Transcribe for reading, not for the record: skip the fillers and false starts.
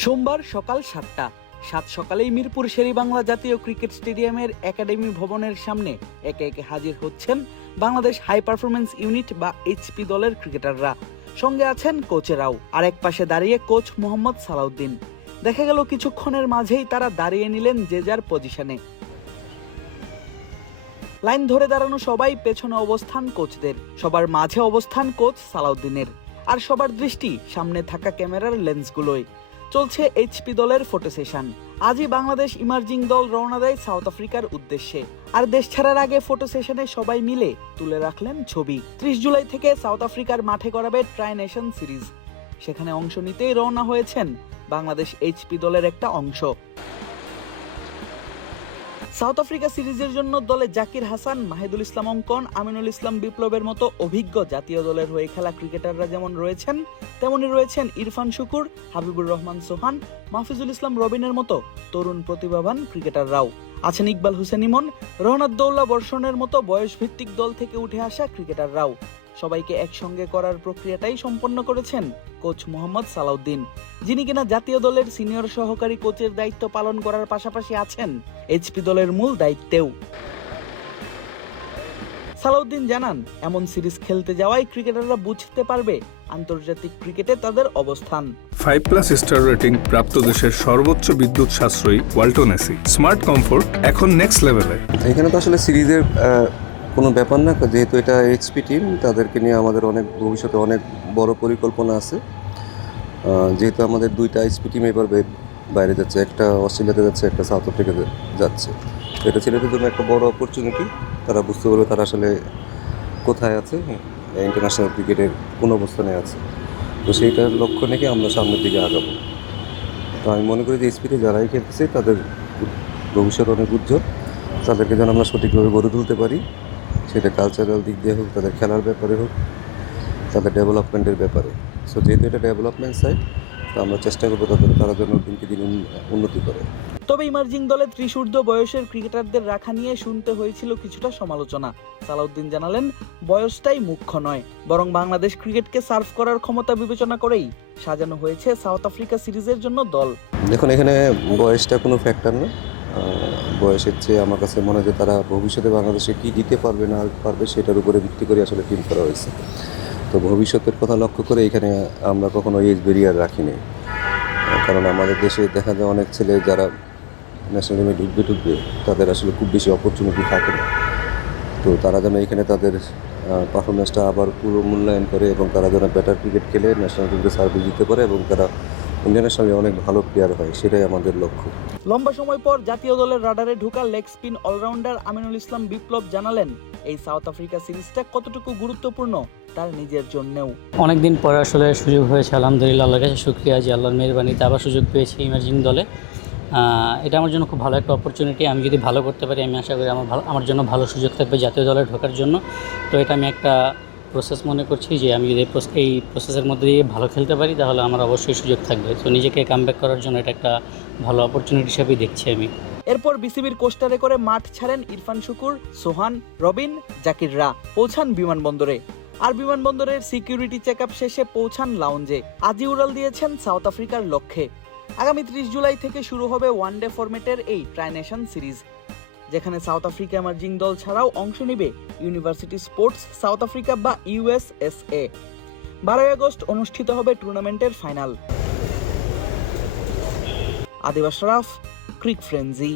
সোমবার সকাল 7টা। সাত সকালেই মিরপুর শেরেবাংলা জাতীয় ক্রিকেট স্টেডিয়ামের একাডেমি ভবনের সামনে একে একে হাজির হচ্ছেন বাংলাদেশ হাই পারফরমেন্স ইউনিট বা এইচপি দলের ক্রিকেটাররা। সঙ্গে আছেন কোচেরাও। আর এক পাশে দাঁড়িয়ে কোচ মোহাম্মদ সালাউদ্দিন। দেখা গেল কিছুক্ষণের মাঝেই তারা দাঁড়িয়ে নিলেন যে যার পজিশনে। লাইন ধরে দাঁড়ানো সবাই পেছনে অবস্থান কোচদের, সবার মাঝে অবস্থান কোচ সালাউদ্দিনের, আর সবার দৃষ্টি সামনে থাকা ক্যামেরার লেন্সগুলোয়। চলছে এইচপি দলের ফটো সেশন। আজই বাংলাদেশ ইমার্জিং দল রওনা দেয় সাউথ আফ্রিকার উদ্দেশ্যে। আর দেশ ছাড়ার আগে ফটো সেশনে সবাই মিলে তুলে রাখলেন ছবি। 30 জুলাই থেকে সাউথ আফ্রিকার মাঠে করাবে ট্রাই নেশন সিরিজ। সেখানে অংশ নিতেই রওনা হয়েছেন বাংলাদেশ এইচপি দলের একটা অংশ। সাউথ আফ্রিকা সিরিজের জন্য দলে জাকির হাসান, মাহিদুল ইসলাম অঙ্কন, আমিনুল ইসলাম বিপ্লবের মতো অভিজ্ঞ জাতীয় দলের হয়ে খেলা ক্রিকেটাররা যেমন রয়েছেন, তেমনি রয়েছেন ইরফান শুকুর, হাবিবুর রহমান সোহান, মাহফুজুল ইসলাম রবিনের মতো তরুণ প্রতিভাবান ক্রিকেটাররাও আছেন। ইকবাল হোসেন ইমন, রহনাতউল্লাহ বর্ষণের মতো বয়সভিত্তিক দল থেকে উঠে আসা ক্রিকেটাররাও। সবাইকে একসঙ্গে করার প্রক্রিয়াটাই সম্পন্ন করেছেন কোচ মোহাম্মদ সালাউদ্দিন, যিনি কিনা জাতীয় দলের সিনিয়র সহকারী কোচের দায়িত্ব পালন করার পাশাপাশি আছেন এইচপি দলের মূল দায়িত্বেও। সালাউদ্দিন জানান, এমন সিরিজ খেলতে যাওয়ায় ক্রিকেটাররা বুঝতে পারবে আন্তর্জাতিক ক্রিকেটে তাদের অবস্থান। 5+ স্টার রেটিং প্রাপ্ত দেশের সর্বোচ্চ বিদ্যুৎ সাশ্রয়ী ওয়ালটন এসি স্মার্ট কমফোর্ট এখন নেক্সট লেভেলে। এখানে তো আসলে সিরিজের কোনো ব্যাপার না, যেহেতু এটা এইচপি টিম, তাদেরকে নিয়ে আমাদের ভবিষ্যতে অনেক বড় পরিকল্পনা আছে। যেহেতু আমাদের 2টা এইচপি টিম এবার বাইরে যাচ্ছে, একটা অস্ট্রেলিয়াতে যাচ্ছে, একটা সাউথ আফ্রিকাতে যাচ্ছে। তো এটা ছেলেদের জন্য একটা বড় অপরচুনিটি। তারা বুঝতে পারবে তারা আসলে কোথায় আছে, ইন্টারন্যাশনাল ক্রিকেটের কোন অবস্থানে আছে। তো সেইটার লক্ষ্য রেখে আমরা সামনের দিকে আগাবো। তো আমি মনে করি যে এইচপিতে যারাই খেলতেছে তাদের ভবিষ্যৎ অনেক উজ্জ্বল। তাদেরকে যেন আমরা সঠিকভাবে গড়ে তুলতে পারি, সেটা কালচারাল দিক দিয়ে হোক, তাদের খেলার ব্যাপারে হোক, তাদের ডেভেলপমেন্টের ব্যাপারে। সো যেহেতু এটা ডেভেলপমেন্ট সাইড, তো আমরা চেষ্টা করবো তারা যেন দিনকে দিন উন্নতি করে। তবে ইমার্জিং দলে 30 ঊর্ধ্ব বয়সের ক্রিকেটারদের রাখা নিয়ে শুনতে হয়েছিল কিছুটা সমালোচনা। সালাউদ্দিন জানালেন, বয়সটাই মুখ্য নয়, বরং বাংলাদেশ ক্রিকেটকে সার্ভ করার ক্ষমতা বিবেচনা করেই সাজানো হয়েছে সাউথ আফ্রিকা সিরিজের জন্য দল। দেখুন, এখানে বয়সটা কোনো ফ্যাক্টর না। বয়সের চেয়ে আমার কাছে মনে হয় যে তারা ভবিষ্যতে বাংলাদেশে কী দিতে পারবে না পারবে সেটার উপরে ভিত্তি করে আসলে টিম করা হয়েছে। তো ভবিষ্যতের কথা লক্ষ্য করে এখানে আমরা কখনো এজ ব্যারিয়ার রাখিনি। কারণ আমাদের দেশে দেখা যায় অনেক ছেলে যারা ন্যাশনাল টিমে ঢুকবে তাদের আসলে খুব বেশি অপরচুনিটি থাকে না। তো তারা যেন এখানে তাদের পারফরমেন্সটা আবার পুরো মূল্যায়ন করে এবং তারা যেন বেটার ক্রিকেট খেলে ন্যাশনাল টিমকে সার্ভিস দিতে পারে এবং তারা ইন্টারন্যাশনালি অনেক ভালো প্লেয়ার হয়, সেটাই আমাদের লক্ষ্য। লম্বা সময় পর জাতীয় দলের রাডারে ঢোকা leg spin allrounder Aminul Islam বিপ্লব জানালেন, এই সাউথ আফ্রিকা সিরিজটা কতটুকু গুরুত্বপূর্ণ তার নিজের জন্যও। অনেকদিন পরে আসলে সুযোগ হয়েছে, আলহামদুলিল্লাহ, আল্লাহর কাছে শুকরিয়া যে আল্লাহর মেহেরবানিতে আবার সুযোগ পেয়েছি ইমার্জিং দলে। এটা আমার জন্য খুব ভালো একটা অপরচুনিটি। আমি যদি ভালো করতে পারি, আমি আশা করি আমার জন্য ভালো সুযোগ থাকবে জাতীয় দলে ঢোকার জন্য। তো এটা আমি একটা প্রসেস মনে করছি যে আমি যদি এই প্রসেসের মধ্যে দিয়ে ভালো খেলতে পারি তাহলে আমার অবশ্যই সুযোগ থাকবে। তো নিজেকে কামব্যাক করার জন্য এটা একটা ভালো অপরচুনিটি হিসেবেই দেখছি আমি। এরপর বিসিবির কোস্টারে করে মাঠ ছাড়েন ইরফান শুকুর, সোহান, রবিন, জাকিররা পৌঁছান বিমানবন্দরে। আর বিমানবন্দরের সিকিউরিটি চেকআপ শেষে পৌঁছান লাউঞ্জে। আজই উড়াল দিয়েছেন সাউথ আফ্রিকার লক্ষ্যে। আগামী 30 জুলাই থেকে শুরু হবে ওয়ানডে ফরম্যাটের এই ট্রাই নেশন সিরিজ, যেখানে সাউথ আফ্রিকা ইমার্জিং দল ছাড়াও অংশ নেবে ইউনিভার্সিটি স্পোর্টস সাউথ আফ্রিকা বা ইউএসএসএ। 12 আগস্ট অনুষ্ঠিত হবে টুর্নামেন্টের ফাইনাল। আদিব আশরাফ, ক্রিক ফ্রেন্জি।